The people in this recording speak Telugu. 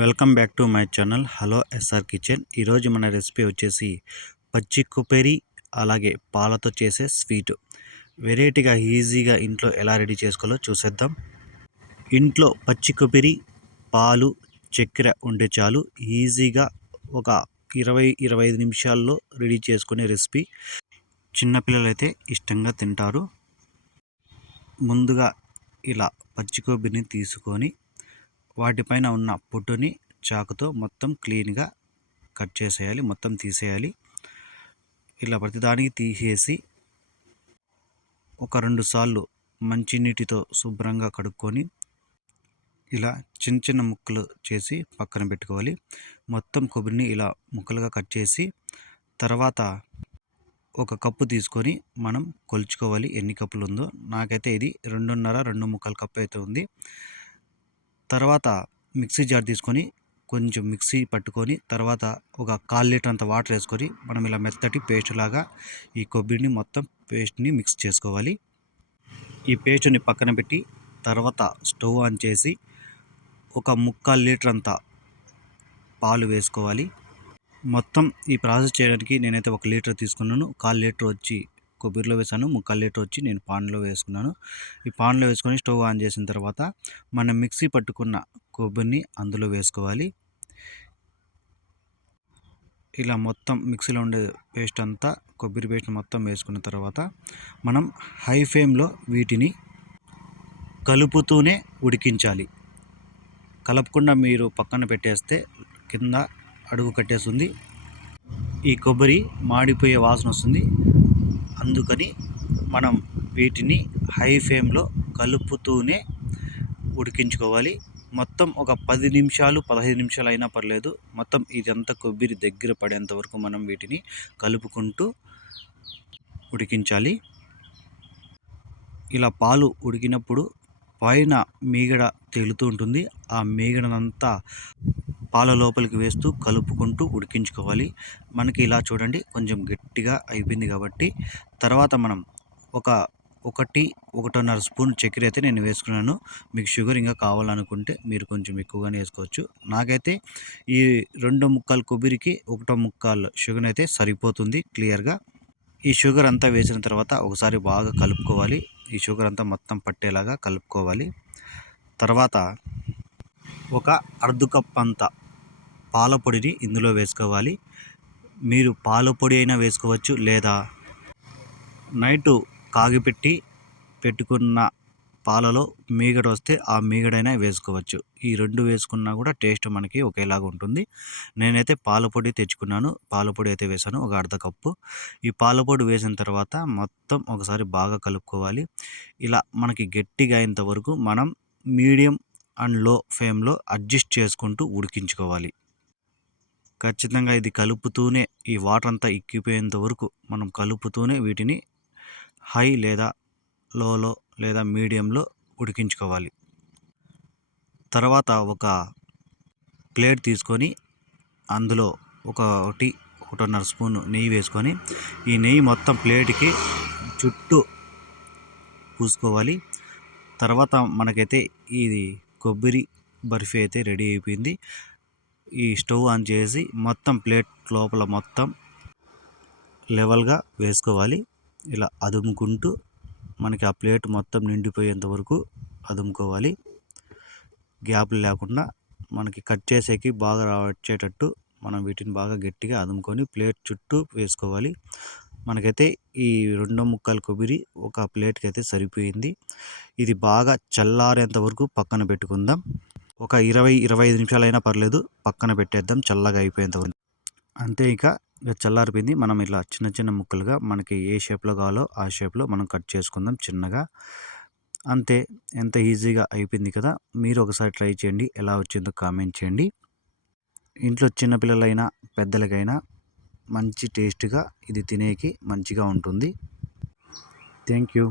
Welcome back to my channel. Hello SR kitchen. ఈరోజు మన రెసిపీ వచ్చేసి పచ్చి కొబ్బరి అలాగే పాలతో చేసే స్వీట్. వెరైటీగా ఈజీగా ఇంట్లో ఎలా రెడీ చేసుకోవాలో చూసేద్దాం. ఇంట్లో పచ్చి కొబ్బరి పాలు చక్కెర ఉంటే చాలు ఈజీగా ఒక ఇరవై ఇరవై ఐదు నిమిషాల్లో రెడీ చేసుకునే రెసిపీ. చిన్నపిల్లలు అయితే ఇష్టంగా తింటారు. ముందుగా ఇలా పచ్చి కొబ్బరిని తీసుకొని వాటిపైన ఉన్న పొట్టుని చాకుతో మొత్తం క్లీన్గా కట్ చేసేయాలి మొత్తం తీసేయాలి. ఇలా ప్రతిదానికి తీసేసి ఒక రెండు సార్లు మంచినీటితో శుభ్రంగా కడుక్కొని ఇలా చిన్న చిన్న ముక్కలు చేసి పక్కన పెట్టుకోవాలి. మొత్తం కొబ్బరిని ఇలా ముక్కలుగా కట్ చేసి తర్వాత ఒక కప్పు తీసుకొని మనం కొలుచుకోవాలి. ఎన్ని కప్పులు ఉందో నాకైతే ఇది రెండున్నర రెండు ముక్కల కప్పు అయితే ఉంది. తర్వాత మిక్సీ జార్ తీసుకొని కొంచెం మిక్సీ పట్టుకొని తర్వాత ఒక కాల్ లీటర్ అంత వాటర్ వేసుకొని మనం ఇలా మెత్తటి పేస్ట్ లాగా ఈ కొబ్బరిని మొత్తం పేస్ట్ని మిక్స్ చేసుకోవాలి. ఈ పేస్ట్ని పక్కన పెట్టి తర్వాత స్టవ్ ఆన్ చేసి ఒక ముక్కాల్ లీటర్ అంత పాలు వేసుకోవాలి. మొత్తం ఈ ప్రాసెస్ చేయడానికి నేనైతే ఒక లీటర్ తీసుకున్నాను. కాల్ లీటర్ వచ్చి కొబ్బరిలో వేసాను. ముక్కలు లీటర్ వచ్చి నేను పాన్లో వేసుకున్నాను. ఈ పాన్లో వేసుకొని స్టవ్ ఆన్ చేసిన తర్వాత మనం మిక్సీ పట్టుకున్న కొబ్బరిని అందులో వేసుకోవాలి. ఇలా మొత్తం మిక్సీలో ఉండే పేస్ట్ అంతా కొబ్బరి పేస్ట్ మొత్తం వేసుకున్న తర్వాత మనం హై ఫ్లేమ్లో వీటిని కలుపుతూనే ఉడికించాలి. కలపకుండా మీరు పక్కన పెట్టేస్తే కింద అడుగు కట్టేస్తుంది. ఈ కొబ్బరి మాడిపోయే వాసన వస్తుంది. అందుకని మనం వీటిని హై ఫ్లేమ్లో కలుపుతూనే ఉడికించుకోవాలి. మొత్తం ఒక పది నిమిషాలు పదహైదు నిమిషాలు అయినా పర్లేదు. మొత్తం ఇదంతా కొబ్బరి దగ్గర పడేంత వరకు మనం వీటిని కలుపుకుంటూ ఉడికించాలి. ఇలా పాలు ఉడికినప్పుడు పైన మీగడ తేలుతూ ఉంటుంది. ఆ మీగడనంతా పాల లోపలికి వేస్తూ కలుపుకుంటూ ఉడికించుకోవాలి. మనకి ఇలా చూడండి కొంచెం గట్టిగా అయిపోయింది కాబట్టి తర్వాత మనం ఒక ఒకటి ఒకటిన్నర స్పూన్ చక్కెర అయితే నేను వేసుకున్నాను. మీకు షుగర్ ఇంకా కావాలనుకుంటే మీరు కొంచెం ఎక్కువగానే వేసుకోవచ్చు. నాకైతే ఈ రెండు ముక్కలు కొబ్బరికి ఒకటో ముక్కలు షుగర్ అయితే సరిపోతుంది క్లియర్గా. ఈ షుగర్ అంతా వేసిన తర్వాత ఒకసారి బాగా కలుపుకోవాలి. ఈ షుగర్ అంతా మొత్తం పట్టేలాగా కలుపుకోవాలి. తర్వాత ఒక అర్ధ కప్ అంత పాల పొడిని ఇందులో వేసుకోవాలి. మీరు పాల పొడి అయినా వేసుకోవచ్చు లేదా నైటు కాగిపెట్టి పెట్టుకున్న పాలలో మీగడ వస్తే ఆ మీగడైనా వేసుకోవచ్చు. ఈ రెండు వేసుకున్నా కూడా టేస్ట్ మనకి ఒకేలాగా ఉంటుంది. నేనైతే పాల పొడి తెచ్చుకున్నాను. పాల పొడి అయితే వేసాను. ఒక అర్ధ కప్పు. ఈ పాల పొడి వేసిన తర్వాత మొత్తం ఒకసారి బాగా కలుపుకోవాలి. ఇలా మనకి గట్టిగా అయ్యేంత వరకు మనం మీడియం అండ్లో ఫ్లేమ్లో అడ్జస్ట్ చేసుకుంటూ ఉడికించుకోవాలి. ఖచ్చితంగా ఇది కలుపుతూనే ఈ వాటర్ అంతా ఎక్కిపోయేంత వరకు మనం కలుపుతూనే వీటిని హై లేదా లోలో లేదా మీడియంలో ఉడికించుకోవాలి. తర్వాత ఒక ప్లేట్ తీసుకొని అందులో ఒకటి ఒకటిన్నర స్పూన్ నెయ్యి వేసుకొని ఈ నెయ్యి మొత్తం ప్లేట్కి చుట్టూ పూసుకోవాలి. తర్వాత మనకైతే ఇది కొబ్బరి బర్ఫీ అయితే రెడీ అయిపోయింది. ఈ స్టవ్ ఆన్ చేసి మొత్తం ప్లేట్ లోపల మొత్తం లెవెల్గా వేసుకోవాలి. ఇలా అదుముకుంటూ మనకి ఆ ప్లేట్ మొత్తం నిండిపోయేంత వరకు అదుముకోవాలి. గ్యాప్లు లేకుండా మనకి కట్ చేసేకి బాగా వచ్చేటట్టు మనం వీటిని బాగా గట్టిగా అదుముకొని ప్లేట్ చుట్టూ వేసుకోవాలి. మనకైతే ఈ రెండో ముక్కలు కొబ్బరి ఒక ప్లేట్కి అయితే సరిపోయింది. ఇది బాగా చల్లారేంత వరకు పక్కన పెట్టుకుందాం. ఒక ఇరవై ఇరవై ఐదు నిమిషాలైనా పర్లేదు పక్కన పెట్టేద్దాం చల్లగా అయిపోయేంత అంతే ఇక చల్లారిపోయింది. మనం ఇలా చిన్న చిన్న ముక్కలుగా మనకి ఏ షేప్లో కావాలో ఆ షేప్లో మనం కట్ చేసుకుందాం చిన్నగా. అంతే ఎంత ఈజీగా అయిపోయింది కదా. మీరు ఒకసారి ట్రై చేయండి ఎలా వచ్చిందో కామెంట్ చేయండి. ఇంట్లో చిన్నపిల్లలైనా పెద్దలకైనా మంచి టేస్ట్గా ఇది తినేకి మంచిగా ఉంటుంది. Thank you.